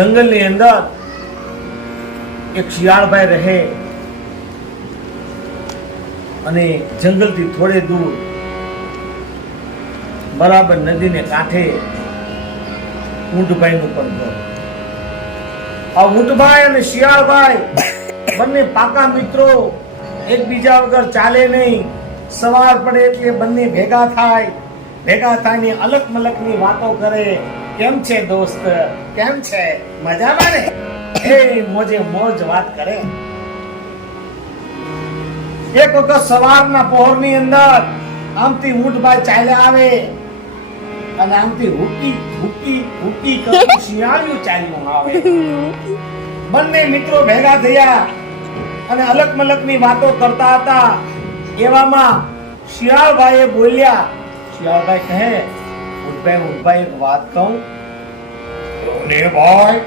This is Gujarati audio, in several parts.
જંગલની અંદર એક શિયાળભાઈ રહે અને જંગલથી થોડે દૂર બરાબર નદીને કાંઠે ઊંટભાઈનું પણ ઘર. આ ઊંટભાઈ અને શિયાળભાઈ બંને પાકા મિત્રો, એકબીજા વગર ચાલે નહીં. સવાર પડે એટલે બંને ભેગા થાય અલગ મલકની વાતો કરે. કેમ છે દોસ્ત, કેમ છે, મજામાં ને? એ મોજે મોજ વાત કરે. એક વખત સવારના પહોરની અંદર આમથી ઊંટભાઈ ચાલ્યા આવે અને આમથી હુકી કરતું શિયાળિયું ચાલ્યું આવે. બંને મિત્રો ભેગા થયા અને અલગ મલકની વાતો કરતા હતા. એવામાં શિયાળભાઈએ બોલ્યા. શિયાળભાઈ કહે, ઊંટભાઈ એક વાત કહું ને ભાઈ,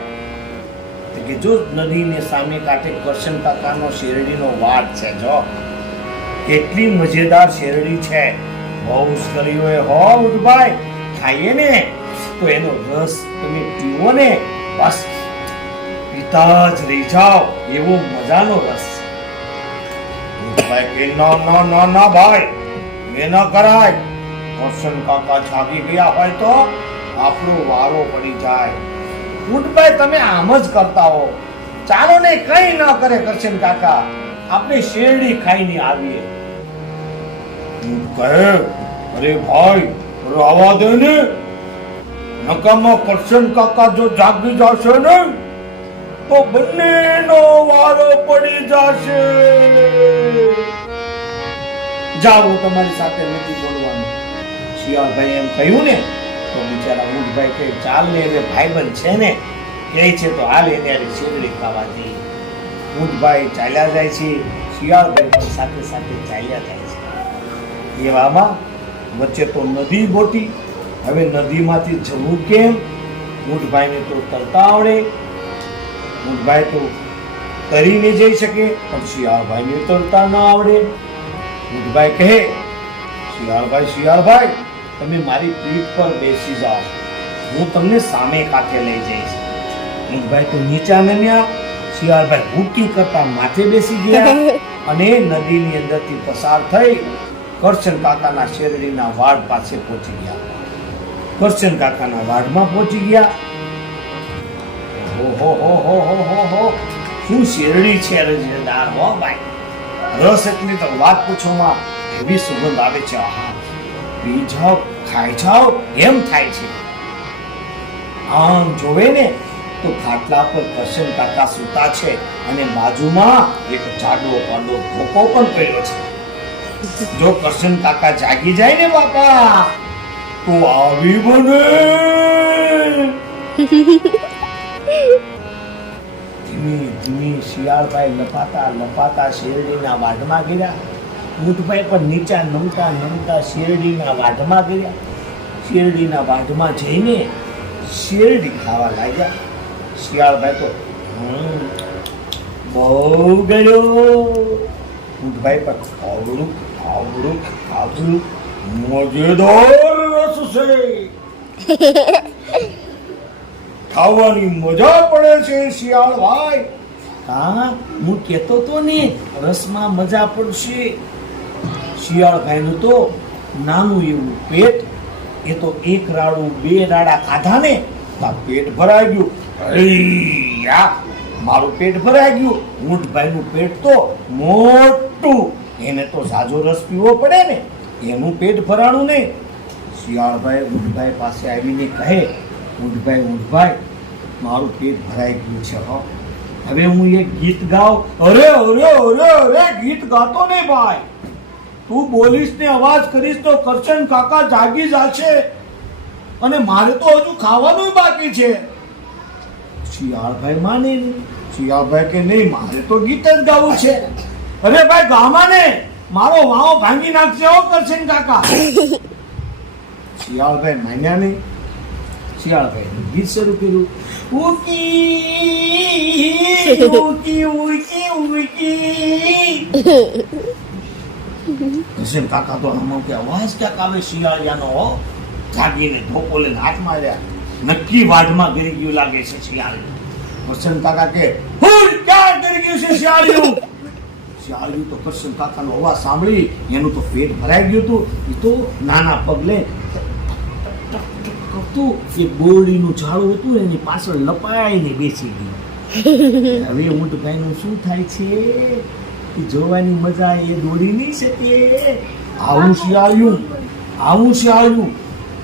કે જો નદીને સામે કાંઠે કરશન કાકાનો શેરડીનો વાડ છે, જો કેટલી મજેદાર શેરડી છે, બહુ સરી હોય હો ઊંટભાઈ, ખાઈએ ને તો એનો રસ તમે પીવો ને બસ પીતા જ રહી જાઓ, એવો મજાનો રસ. ઊંટભાઈ કે ના ભાઈ, એ ન કરાય. કરશન કાકા જાગી ગયા હોય તો આપણો વારો પડી જાય. ઊંટભાઈ તમે આમ જ કરતા હો, ચાલો ને કઈ ન કરે કરશન કાકા, આપણે શેરડી ખાઈને આવીએ. કહે, અરે ભાઈ આવા દે ને, નકામા કરશન કાકા જો જાગી જશે ને તો બંનેનો વારો પડી જશે. જાઓ, તમારી સાથે નથી બોલવાનું. શિયાળભાઈ એમ કહ્યું ને તો બિચારા ઊંટભાઈ કહે, ચાલ ને, હવે ભાઈબંધ છે ને, કહે છે તો હાલ એને શેરડી ખાવા જઈએ. ઊંટભાઈ ચાલ્યા જાય છે, શિયાળભાઈ પણ સાથે સાથે ચાલ્યા જાય છે. એવામાં વચ્ચે તો નદી મોટી. હવે નદીમાંથી જવું કેમ? ઊંટભાઈને તો તરતા આવડે, ઊંટભાઈ તો તરીને જઈ શકે, પણ શિયાળભાઈને તરતા ન આવડે. ઊંટભાઈ કહે, શિયાળભાઈ તમે મારી પીઠ પર બેસી જાઓ, હું તમને સામે કાંઠે લઈ જઈશ. ઊંટભાઈ તો નીચા નમ્યા. શિયાળભાઈ હુકી કરતા માથે બેસી ગયા અને નદીની અંદરથી પસાર થઈ કરશન કાકાના શેરડીના વાડ પાસે પહોંચી ગયા. કરશન કાકાના વાડમાં પહોંચી ગયા. ઓહો, શું શેરડી છે રજેદાર હો ભાઈ, રસ એટલી તો વાત પૂછોમાં, એવી સુગંધ આવે છે. પી જાઓ, ખાઈ જાઓ એમ થાય છે. આમ જોવે ને તો ખાટલા પર કરશન કાકા સૂતા છે અને બાજુમાં એક જાડો પાડો ધોકો પણ પડ્યો છે. જો કરશન કાકા જાગી જાય ને બાપા તો આવી બને. ધીમે શિયાળભાઈ લપાતા શેરડીના વાડમાં ગયા. ઊંટભાઈ પણ નીચા નમતા શેરડીના વાડમાં ગયા. શેરડીના વાડમાં જઈને શેરડી ખાવા લાગ્યા. શિયાળભાઈ તો બહુ ગયો. ઊંટભાઈ પણ આવડું મજેદાર રસ છે, ખાવાની મજા પડે છે શિયાળભાઈ. હા, હું કેતો તો ને રસમાં મજા પડશે. શિયાળભાઈનું તો નાનું એવું પેટ, એ તો એક રાડું 2 રાડા ખાધા ને પેટ ભરાઈ ગયું. મારું પેટ ભરાઈ ગયું. ઊંટભાઈનું પેટ તો મોટું, એને તો સાજો રસ પીવો પડે ને, એનું પેટ ભરાણું નહીં. શિયાળભાઈ ઊંટભાઈ પાસે આવીને કહે, ઊંટભાઈ મારું પેટ ભરાઈ ગયું છે, હવે હું એક ગીત ગાઉં. અરે ગીત ગાતો નહીં ભાઈ, તું બોલીશ ને અવાજ કરીશ તો કરશન કાકા જાગી જશે અને મારે તો હજુ ખાવાનું બાકી છે. શિયાળભાઈ માને નહીં. શિયાળભાઈ કે નહીં, મારે તો ગીત જ ગાવું છે. અરે ભાઈ ગામાં ને, મારો વાવ ભાંગી નાખશે હો કરશન કાકા. શિયાળભાઈ માન્યા નહીં. શિયાળભાઈ ગીત શરૂ કર્યું. કરશન કાકા તો આમ કે અવાજ ક્યાંક આવે શિયાળિયાનો હો. જાગીને ધોકો લઈને હાથ માર્યા. નક્કી વાઢમાં ગરી ગયું લાગે છે શિયાળ. કરશન કાકા કે હું ક્યાં કરી ગયું છે શિયાળિયું? શિયાળિયું તો કરશન કાકાનો અવાજ સાંભળી એનું તો પેટ ભરાઈ ગયું હતું. એ તો નાના પગલે કરતું એ બોરડીનું ઝાડું હતું એની પાછળ લપાઈને બેસી ગયું. હવે ઊંટભાઈનું શું થાય છે એ જોવાની મજા એ દોડી નહીં શકે. આવું શિયાળિયું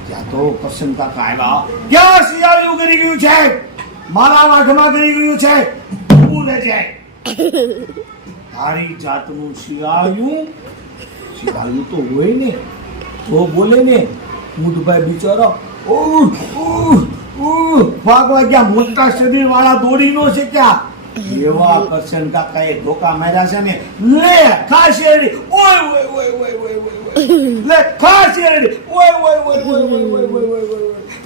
ત્યાં તો કરશન કાકા આવ્યા. ક્યાં શિયાળિયું કરી ગયું છે? મારા વાઘમાં કરી ગયું છે. બોલે છે તારી જાતનું શિયાળિયું તો હોય ને તો બોલે ને. ઊંટભાઈ બિચારો ભાગવા ગયા. મોટા શરીર વાળા દોડી નો છે ક્યાં એવા કરશન કાકા એ ધોકા માર્યા છે ને. લે ખા શેરડી, ઓય ઓય ઓય ઓય ઓય ઓય લે ખા શેરડી, ઓય ઓય ઓય ઓય ઓય ઓય ઓય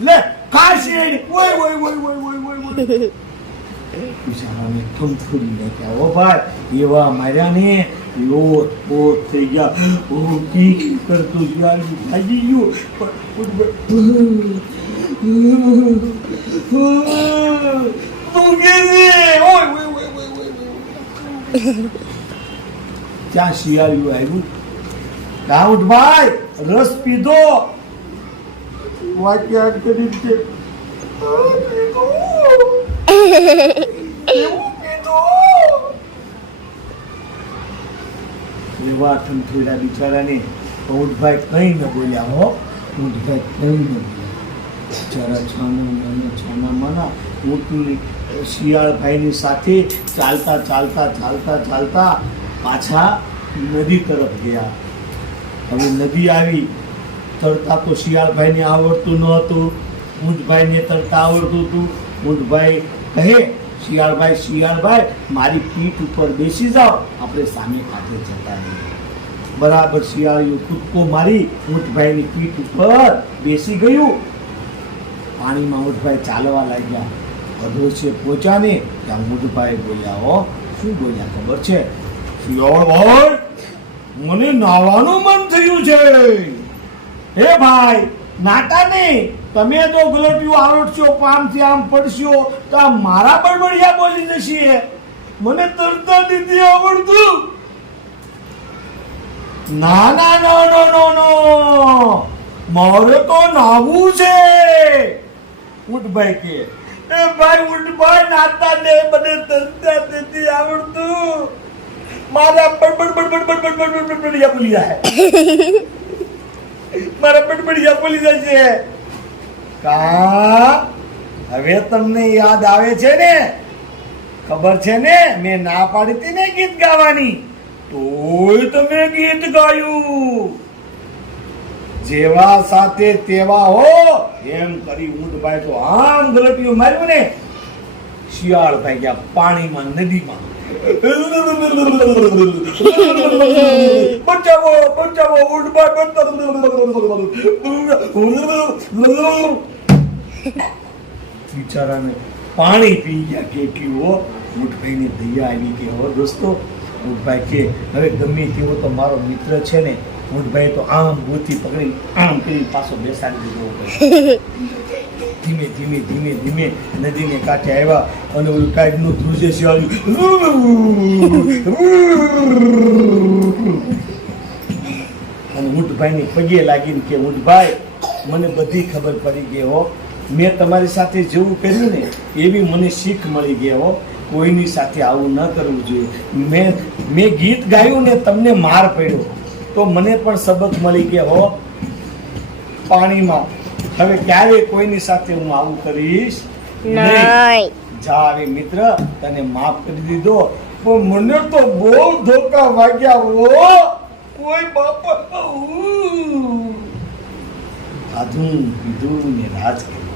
લે ખા શેરડી, ઓય ઓય ઓય ઓય ઓય ઓય બિચારાને થમથોડી નાખ્યા. ઓ ભાઈ એવા માર્યા ને લોટ પોટ થઈ ગયા. ઓ કી કરતું ભાગી ગયું. ત્યાં શિયાળિયું આવ્યું. દાઉદભાઈ રસ પીધો. વાક્ય કરી છે એવા થમથોડા બિચારાને ઊંટભાઈ કઈ ન બોલ્યા. હો ઊંટભાઈ કઈ ન બોલ્યા. બિચારા છાના માના ઊંટની શિયાળભાઈની સાથે ચાલતા પાછા નદી તરફ ગયા. હવે નદી આવી. તરતા તો શિયાળભાઈને આવડતું ન હતું. ઊંટભાઈને તરતા આવડતું હતું. ઊંટભાઈ કહે શિયાળભાઈ મારી પીઠ ઉપર બેસી જાઓ, આપણે સામે કાંઠે જતા રહીએ. બરાબર શિયાળિયું કૂદકો મારી ઊંટભાઈની પીઠ ઉપર બેસી ગયું. પાણીમાં ઊંટભાઈ ચાલવા લાગ્યા. અધોશે પહોંચ્યા ને ત્યાં ઊંટભાઈ બોલ્યા. હો શું બોલ્યા ખબર છે? શિયાળભાઈ મને નાવાનું મન થયું છે. હે ભાઈ નાટા નહીં, તમે તો ગલોટિયું આવડશો, પામથી આમ પડશો તો આ મારા બળબડિયા બોલી જશે. મને તરતા નથી આવડતું. ના ના નો નો નો નો મારે તો નાવું છે. ઊંટભાઈ કે એ ભાઈ ઊંટભાઈ નાતા ને મને તરતા નથી આવડતું. મારા બળબડિયા બોલી જાય. મારા બળબડિયા બોલી જાય છે. કા હવે તમને યાદ આવે છે ને? ખબર છે ને મેં ના પાડી હતી ને ગીત ગાવાની, તોય તમે ગીત ગાયું. જેવા સાથે તેવા હો એમ કરી ઊંટભાઈ તો આમ ગલટીયું માર્યું ને. શિયાળભાઈ ગયા પાણીમાં, નદીમાં. બચાવો બચાવો ઊંટભાઈ. બિચારાને પાણી પી ગયા કેટલી. હો ઊંટભાઈને દયા આવી કે હો દોસ્તો. ઊંટભાઈ કે હવે ગમે તેવો તો મારો મિત્ર છે ને. ઊંટભાઈ તો આમ ગોથી પકડી આમ કરી પાછો બેસાડી દીધો. ધીમે ધીમે ધીમે ધીમે નદીને કાંઠે આવ્યા અને ઓલું કાંઈકનું ધ્રુજે અને ઊંટભાઈને પગે લાગીને કે ઊંટભાઈ મને બધી ખબર પડી ગઈ હો. મેં તમારી સાથે જેવું કર્યું ને એવી મને શીખ મળી ગઈ હો. કોઈની સાથે આવું ન કરવું જોઈએ. મેં ગીત ગાયું ને તમને માર પડ્યો તો મને પણ સબક મળી ગયો હો પાણીમાં. હવે ક્યારે કોઈની સાથે હું આવું કરીશ નહીં. જા હવે મિત્ર તને માફ કરી દીધો, પણ મને તો બહુ ધોકા વાગ્યા હો. કોઈ બાપા ખાધું પીધું ને રાજ કર્યું.